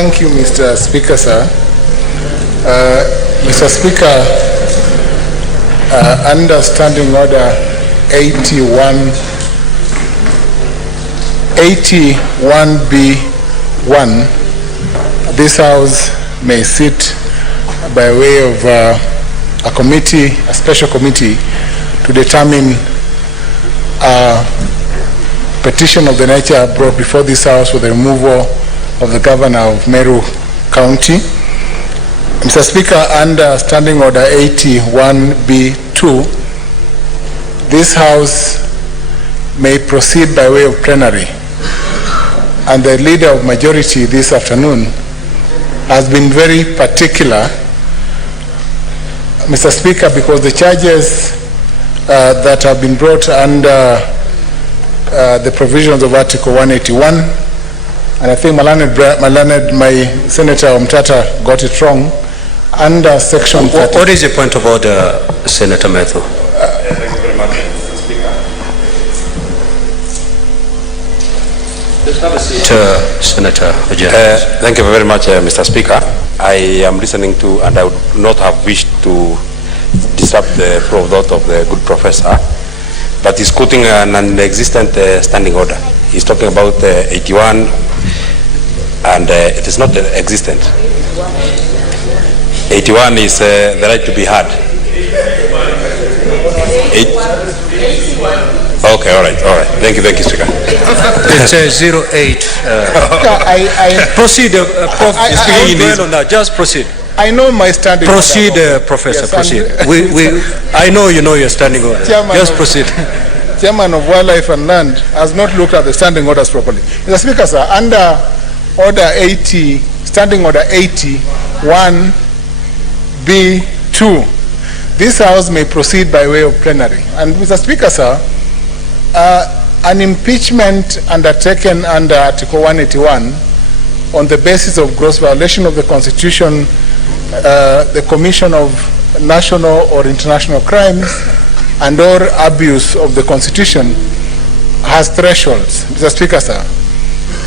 Thank you, Mr. Speaker, sir. Mr. Speaker, under Standing Order 81B1, this House may sit by way of a committee, a special committee, to determine a petition of the nature brought before this House for the removal of the governor of Meru County. Mr. Speaker, under Standing Order 81B2, this House may proceed by way of plenary, and the Leader of Majority this afternoon has been very particular, Mr. Speaker, because the charges that have been brought under the provisions of Article 181, and I think my Senator Omtata got it wrong, under Section 30. What is your point of order, Senator Metho? Thank you very much, Mr. Speaker. Let's have a seat, Senator Ojienda. Thank you very much, Mr. Speaker. I am listening to, and I would not have wished to disrupt the flow of thought of the good professor, but he's quoting an existent standing order. He's talking about 81, and it is not existent. 81 is the right to be heard. Okay, all right. Thank you, Speaker. It's 08. Proceed, Prof. Just proceed. I know my standing proceed, order. Professor, Yes, proceed. I know you know your standing order. Just proceed. Chairman of Wildlife and Land has not looked at the standing orders properly. Mr. Speaker, sir, under Order 80, Standing Order 81B2, this House may proceed by way of plenary. And Mr. Speaker, sir, an impeachment undertaken under Article 181 on the basis of gross violation of the Constitution, the commission of national or international crimes, and or abuse of the Constitution has thresholds, Mr. Speaker, sir.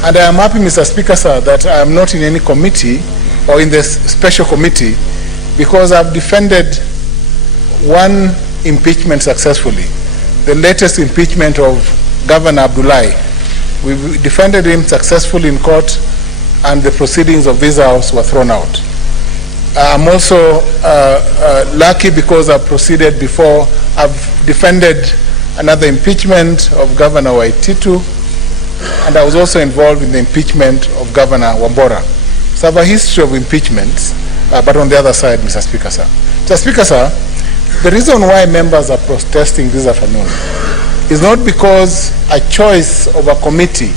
And I am happy, Mr. Speaker, sir, that I am not in any committee or in this special committee, because I've defended one impeachment successfully, the latest impeachment of Governor Abdullahi. We defended him successfully in court, and the proceedings of this House were thrown out. I'm also lucky because I've proceeded before. I've defended another impeachment of Governor Waititu, and I was also involved in the impeachment of Governor Wambora. So I have a history of impeachments, but on the other side, Mr. Speaker, sir. Mr. Speaker, sir, the reason why members are protesting this afternoon is not because a choice of a committee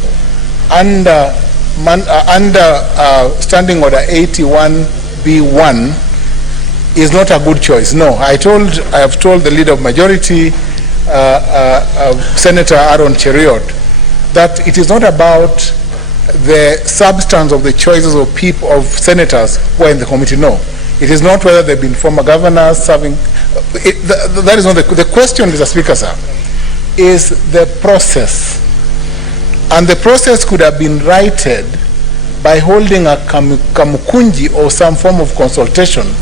under Standing Order 81B1 is not a good choice. No, I have told the Leader of Majority, Senator Aaron Cheriot, that it is not about the substance of the choices of people, of senators who are in the committee. No, it is not whether they've been former governors serving. That is not the question, Mr. Speaker, sir, is the process. And the process could have been righted by holding a kamukunji or some form of consultation,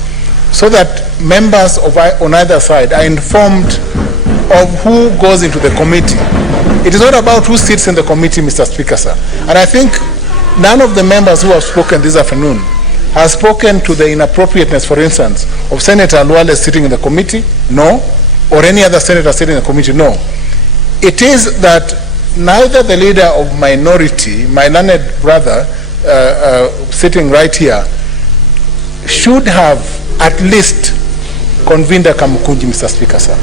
so that members on either side are informed of who goes into the committee. It is not about who sits in the committee, Mr. Speaker, sir. And I think none of the members who have spoken this afternoon has spoken to the inappropriateness, for instance, of Senator Luale sitting in the committee, no, or any other senator sitting in the committee, no. It is that neither the leader of minority, my learned brother, sitting right here, should have at least convened a kamukunji, Mr. Speaker, sir.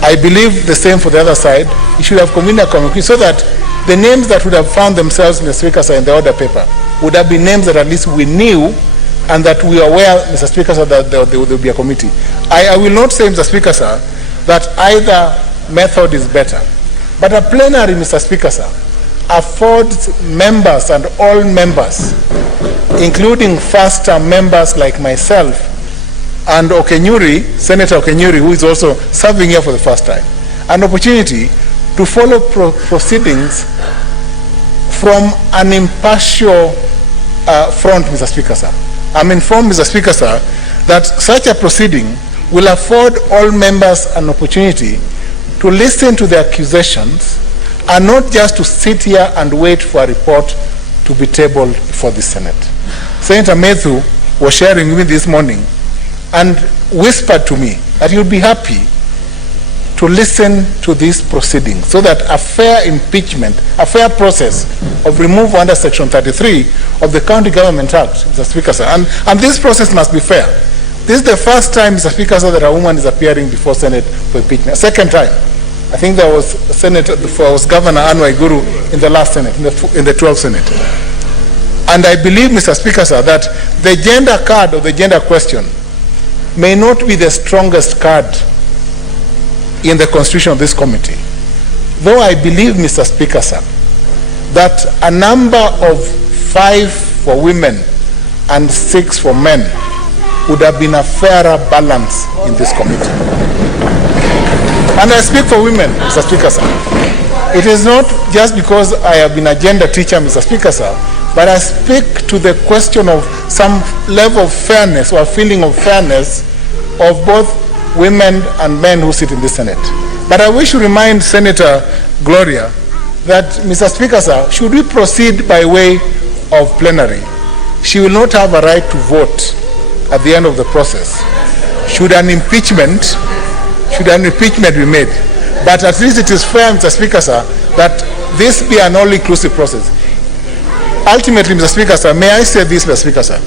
I believe the same for the other side. You should have convened a kamukunji so that the names that would have found themselves, Mr. Speaker, sir, in the order paper would have been names that at least we knew, and that we are aware, Mr. Speaker, sir, that there will be a committee. I will not say, Mr. Speaker, sir, that either method is better, but a plenary, Mr. Speaker, sir, affords members, and all members, including first-term members like myself and Okenyuri, Senator Okenyuri, who is also serving here for the first time, an opportunity to follow proceedings from an impartial front, Mr. Speaker, sir. I'm informed, Mr. Speaker, sir, that such a proceeding will afford all members an opportunity to listen to the accusations and not just to sit here and wait for a report to be tabled before the Senate. Senator Methu was sharing with me this morning and whispered to me that he would be happy to listen to this proceeding so that a fair impeachment, a fair process of removal under Section 33 of the County Government Act, Mr. Speaker, sir, and this process must be fair. This is the first time, Mr. Speaker, sir, that a woman is appearing before Senate for impeachment. Second time. I think there was Governor Anwar Guru in the last Senate, in the 12th Senate. And I believe, Mr. Speaker, sir, that the gender card or the gender question may not be the strongest card in the constitution of this committee. Though I believe, Mr. Speaker, sir, that a number of 5 for women and 6 for men would have been a fairer balance in this committee. And I speak for women, Mr. Speaker, sir. It is not just because I have been a gender teacher, Mr. Speaker, sir, but I speak to the question of some level of fairness or feeling of fairness of both women and men who sit in the Senate. But I wish to remind Senator Gloria that, Mr. Speaker, sir, should we proceed by way of plenary, she will not have a right to vote at the end of the process. Should an impeachment be made. But at least it is fair, Mr. Speaker, sir, that this be an all-inclusive process. Ultimately, Mr. Speaker, sir, may I say this, Mr. Speaker, sir,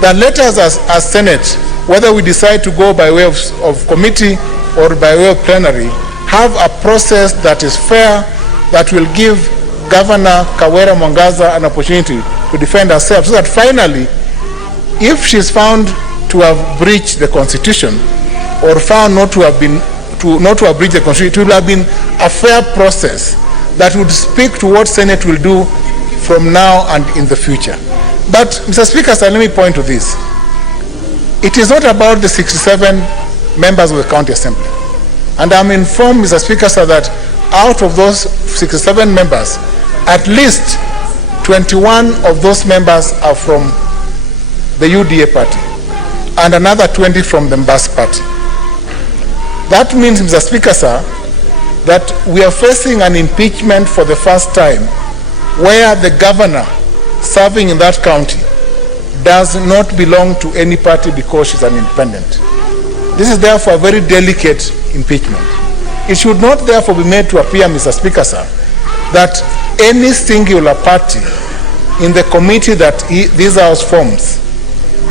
that let us as Senate, whether we decide to go by way of committee or by way of plenary, have a process that is fair, that will give Governor Kawira Mwangaza an opportunity to defend herself, so that finally, if she's found to have breached the Constitution or found not to have breached the Constitution, it will have been a fair process that would speak to what Senate will do from now and in the future. But, Mr. Speaker, sir, let me point to this. It is not about the 67 members of the County Assembly. And I'm informed, Mr. Speaker, sir, that out of those 67 members, at least 21 of those members are from the UDA party and another 20 from the Mbas party. That means, Mr. Speaker, sir, that we are facing an impeachment for the first time where the governor serving in that county does not belong to any party because she's an independent. This is therefore a very delicate impeachment. It should not therefore be made to appear, Mr. Speaker, sir, that any singular party in the committee that this House forms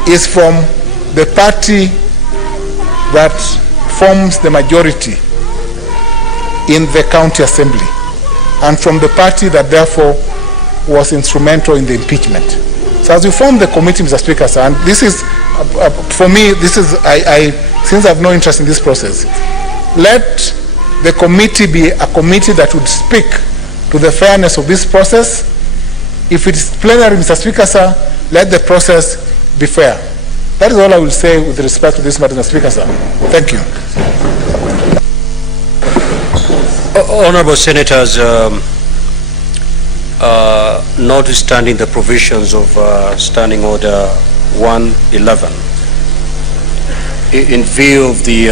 is from the party that forms the majority in the county assembly and from the party that therefore was instrumental in the impeachment. So as we form the committee, Mr. Speaker, sir, and this is, for me, this is, since I have no interest in this process, let the committee be a committee that would speak to the fairness of this process. If it is plenary, Mr. Speaker, sir, let the process be fair. That is all I will say with respect to this matter, Mr. Speaker, sir. Thank you. Honorable Senators, notwithstanding the provisions of Standing Order 111, in view of the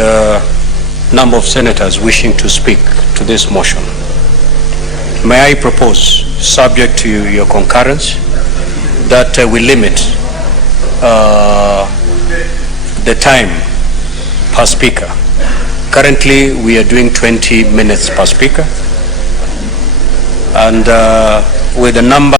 number of senators wishing to speak to this motion, may I propose, subject to your concurrence, that we limit the time per speaker. Currently, we are doing 20 minutes per speaker, and with the number